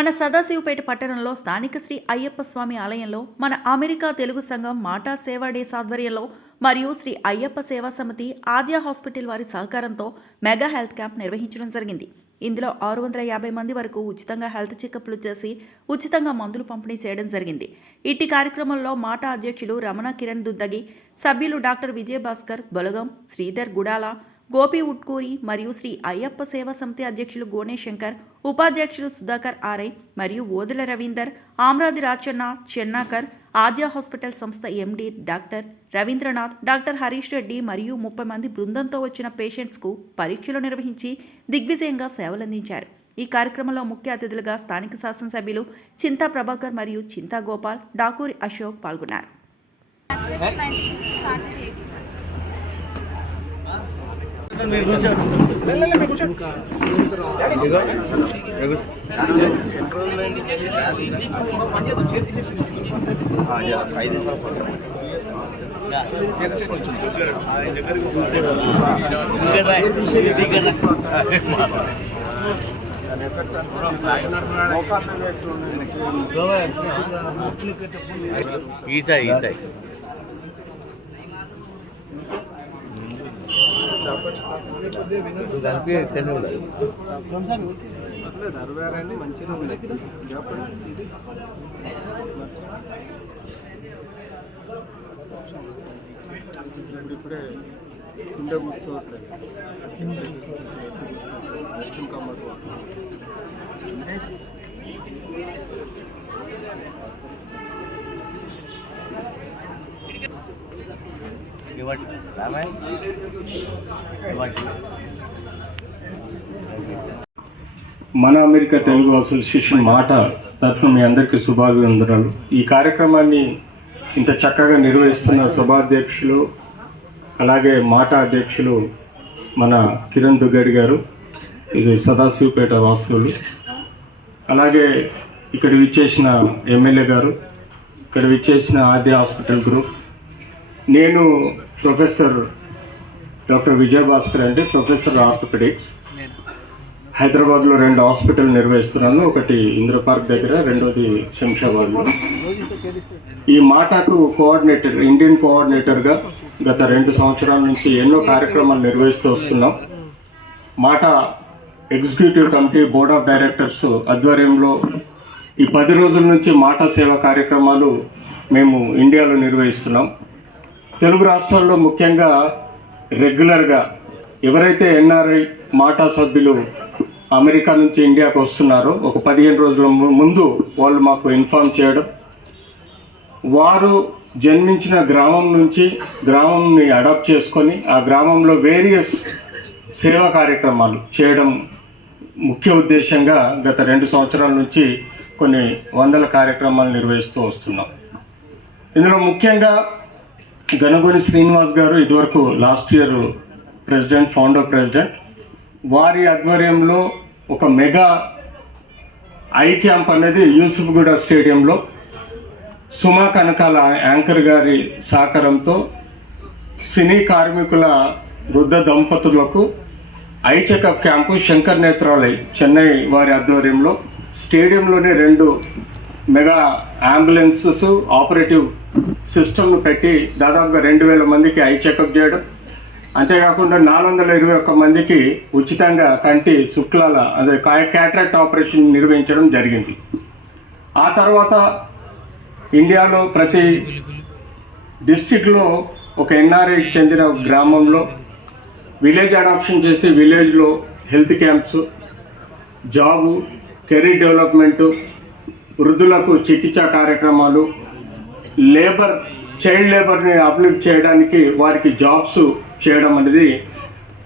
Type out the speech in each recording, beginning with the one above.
మన సదాశివపేట పట్టణంలో స్థానిక శ్రీ అయ్యప్ప స్వామి ఆలయంలో మన అమెరికా తెలుగు సంఘం మాటా సేవా డేస్ ఆధ్వర్యంలో మరియు శ్రీ అయ్యప్ప సేవా సమితి ఆద్య హాస్పిటల్ వారి సహకారంతో మెగా హెల్త్ క్యాంప్ నిర్వహించడం జరిగింది. ఇందులో 650 మంది వరకు ఉచితంగా హెల్త్ చెకప్లు చేసి ఉచితంగా మందులు పంపిణీ చేయడం జరిగింది. ఇట్టి కార్యక్రమంలో మాటా అధ్యక్షులు రమణ కిరణ్ దుద్దగి, సభ్యులు డాక్టర్ విజయభాస్కర్, బొలగం, శ్రీధర్ గుడాల, గోపి ఉట్కూరి మరియు శ్రీ అయ్యప్ప సేవా సమితి అధ్యక్షులు గోనే శంకర్, ఉపాధ్యక్షులు సుధాకర్ ఆర్ఐ మరియు ఓదెల రవీందర్, ఆమ్రాది రాచన్న, చెన్నాకర్, ఆద్య హాస్పిటల్ సంస్థ MD doctor Ravindranath, doctor Harish Reddy మరియు 30 మంది బృందంతో వచ్చిన పేషెంట్స్కు పరీక్షలు నిర్వహించి దిగ్విజయంగా సేవలందించారు. ఈ కార్యక్రమంలో ముఖ్య అతిథులుగా స్థానిక శాసనసభ్యులు చింతా ప్రభాకర్ మరియు చింతా గోపాల్, డాకూరి అశోక్ పాల్గొన్నారు. మంచిగా ఉంది. ఇప్పుడే కింద కూర్చోవట్లేదు, వెస్టర్న్ కామర్స్ మన అమెరికా తెలుగు అసోసియేషన్ మాట తరఫున మీ అందరికీ శుభాభివందనాలు. ఈ కార్యక్రమాన్ని ఇంత చక్కగా నిర్వహిస్తున్న సభాధ్యక్షులు అలాగే మాట అధ్యక్షులు మన కిరణ్ దుగ్గడి గారు, ఇది సదాశివపేట వాస్తువులు, అలాగే ఇక్కడ విచ్చేసిన ఎమ్మెల్యే గారు, ఇక్కడ విచ్చేసిన ఆద్య హాస్పిటల్ గ్రూప్, నేను ప్రొఫెసర్ డాక్టర్ విజయభాస్కర్ అండి, ప్రొఫెసర్ ఆర్థోపెడిక్స్. హైదరాబాద్లో 2 హాస్పిటల్ నిర్వహిస్తున్నాను, ఒకటి ఇంద్ర పార్క్ దగ్గర, రెండోది శంషాబాద్లో. ఈ మాటాకు కోఆర్డినేటర్, ఇండియన్ కోఆర్డినేటర్గా గత 2 సంవత్సరాల నుంచి ఎన్నో కార్యక్రమాలు నిర్వహిస్తూ వస్తున్నాం. మాటా executive committee, board of directors ఆధ్వర్యంలో ఈ 10 రోజుల నుంచి మాటా సేవా కార్యక్రమాలు మేము ఇండియాలో నిర్వహిస్తున్నాం. తెలుగు రాష్ట్రాల్లో ముఖ్యంగా రెగ్యులర్గా ఎవరైతే ఎన్ఆర్ఐ మాటా సభ్యులు అమెరికా నుంచి ఇండియాకు వస్తున్నారో ఒక 15 రోజుల ముందు వాళ్ళు మాకు ఇన్ఫార్మ్ చేయడం, వారు జన్మించిన గ్రామం నుంచి గ్రామంని అడాప్ట్ చేసుకొని ఆ గ్రామంలో వేరియస్ సేవా కార్యక్రమాలు చేయడం ముఖ్య ఉద్దేశంగా గత 2 సంవత్సరాల నుంచి కొన్ని వందల కార్యక్రమాలు నిర్వహిస్తూ వస్తున్నాం. ఇందులో ముఖ్యంగా గనగోని శ్రీనివాస్ గారు ఇదివరకు last year president, founder president, వారి ఆధ్వర్యంలో ఒక మెగా ఐ క్యాంప్ అనేది యూసుఫ్గూడ స్టేడియంలో సుమా కనకాల యాంకర్ గారి సహకారంతో సినీ కార్మికుల వృద్ధ దంపతులకు eye checkup camp Shankar Nethralaya Chennai వారి ఆధ్వర్యంలో స్టేడియంలోనే 2 మెగా అంబులెన్సెస్ ఆపరేటివ్ సిస్టమ్ను పెట్టి దాదాపుగా 2000 మందికి ఐ చెకప్ చేయడం, అంతేకాకుండా 421 మందికి ఉచితంగా కంటి శుక్లాల అదే క్యాటరాక్ట్ ఆపరేషన్ నిర్వహించడం జరిగింది. ఆ తర్వాత ఇండియాలో ప్రతి డిస్ట్రిక్ట్లో ఒక ఎన్ఆర్ఐకి చెందిన గ్రామంలో విలేజ్ అడాప్షన్ చేసి విలేజ్లో health camps, job, career development, వృద్ధులకు చికిత్సా కార్యక్రమాలు, లేబర్, చైల్డ్ లేబర్ని అప్లిఫ్ట్ చేయడానికి వారికి జాబ్స్ చేయడం అనేది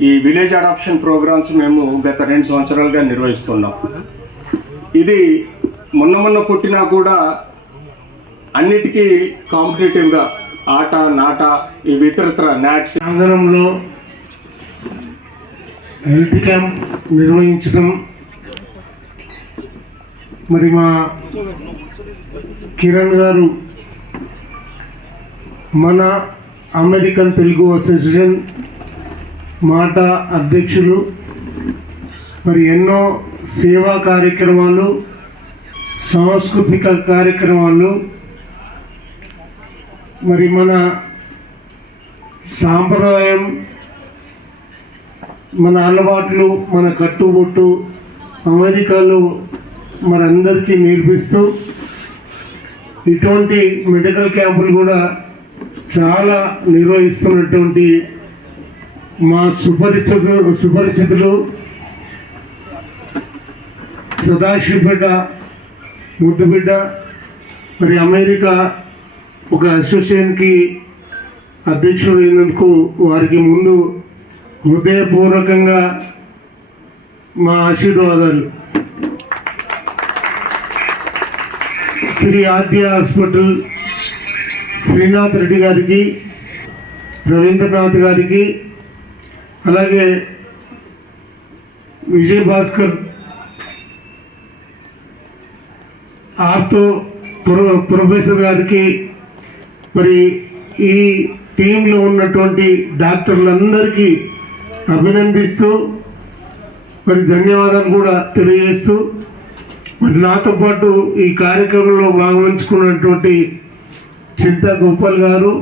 ఈ విలేజ్ అడాప్షన్ ప్రోగ్రామ్స్ మేము గత 2 సంవత్సరాలుగా నిర్వహిస్తున్నాం. ఇది మొన్న పుట్టినా కూడా అన్నిటికీ కాంపిటేటివ్గా ఆట, నాట, ఈ ఇతరత్ర నాట్స్ ప్రాంగణంలో హెల్త్ క్యాంప్ నిర్వహించడం, మరి మా కిరణ్ గారు మన అమెరికన్ తెలుగు అసోసియేషన్ మాట అధ్యక్షులు, మరి ఎన్నో సేవా కార్యక్రమాలు సాంస్కృతిక కార్యక్రమాలు, మరి మన సాంప్రదాయం, మన అలవాట్లు, మన కట్టుబొట్టు అమెరికాలో మనందరికీ నేర్పిస్తూ ఇటువంటి మెడికల్ క్యాంపులు కూడా చాలా నిర్వహిస్తున్నటువంటి మా సుపరిచితులు సదాశివపేట ముద్దుబిడ్డ, మరి అమెరికా ఒక అసోసియేషన్కి అధ్యక్షుడు అయినందుకు వారికి ముందు హృదయపూర్వకంగా మా ఆశీర్వాదాలు. శ్రీ ఆద్య హాస్పిటల్ శ్రీనాథ్ రెడ్డి గారికి, రవీంద్రనాథ్ గారికి, అలాగే విజయ్ భాస్కర్ ఆర్తో ప్రొఫెసర్ గారికి, మరి ఈ టీంలో ఉన్నటువంటి డాక్టర్లందరికీ అభినందిస్తూ మరి ధన్యవాదాలు కూడా తెలియజేస్తూ, మరి నాతో పాటు ఈ కార్యక్రమంలో భాగవహించుకున్నటువంటి చింతా గోపాల్ గారు,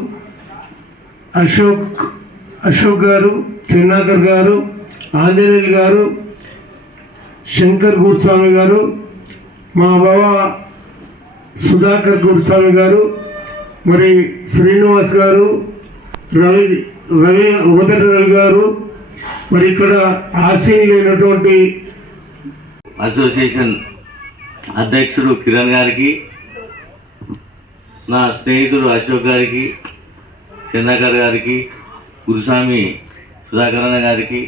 అశోక్ గారు, చెన్నాకర్ గారు, ఆంజనేయులు గారు, శంకర్ గురుస్వామి గారు, మా బావ సుధాకర్ గురుస్వామి గారు, మరి శ్రీనివాస్ గారు, రవి గారు, మరి ఇక్కడ ఆశీనులైనటువంటి అసోసియేషన్ అధ్యక్షుడు కిరణ్ గారికి, నా స్నేహితుడు అశోక్ గారికి, చంద్రకర్ గారికి, గురుస్వామి సుధాకరణ గారికి,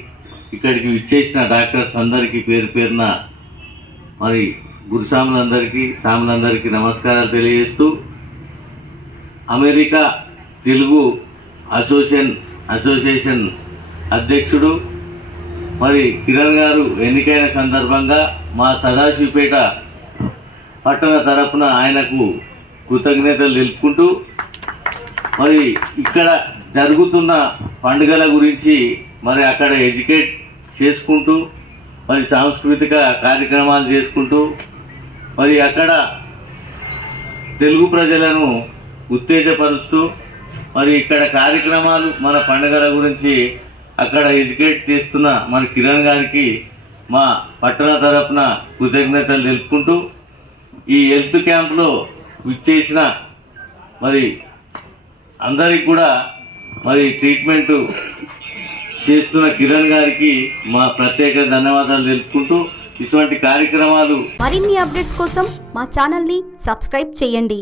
ఇక్కడికి విచ్చేసిన డాక్టర్స్ అందరికీ పేరు పేరున మరి సాములందరికీ నమస్కారాలు తెలియజేస్తూ, అమెరికా తెలుగు అసోసియేషన్ అధ్యక్షుడు మరి కిరణ్ గారు ఎన్నికైన సందర్భంగా మా సదాశివపేట పట్టణ తరపున ఆయనకు కృతజ్ఞతలు తెలుపుకుంటూ, మరి ఇక్కడ జరుగుతున్న పండుగల గురించి మరి అక్కడ ఎడ్యుకేట్ చేసుకుంటూ, మరి సాంస్కృతిక కార్యక్రమాలు చేసుకుంటూ, మరి అక్కడ తెలుగు ప్రజలను ఉత్తేజపరుస్తూ, మరి ఇక్కడ కార్యక్రమాలు మన పండుగల గురించి అక్కడ ఎడ్యుకేట్ చేస్తున్న మన కిరణ్ గారికి మా పట్టణ తరపున కృతజ్ఞతలు తెలుపుకుంటూ, ఈ హెల్త్ క్యాంప్లో విచ్చేసిన మరి అందరికి కూడా మరి ట్రీట్మెంట్ చేస్తున్న కిరణ్ గారికి మా ప్రత్యేక ధన్యవాదాలు తెలుపుకుంటూ, ఇటువంటి కార్యక్రమాలు మరిన్ని అప్డేట్స్ కోసం మా ఛానల్ని సబ్స్క్రైబ్ చేయండి.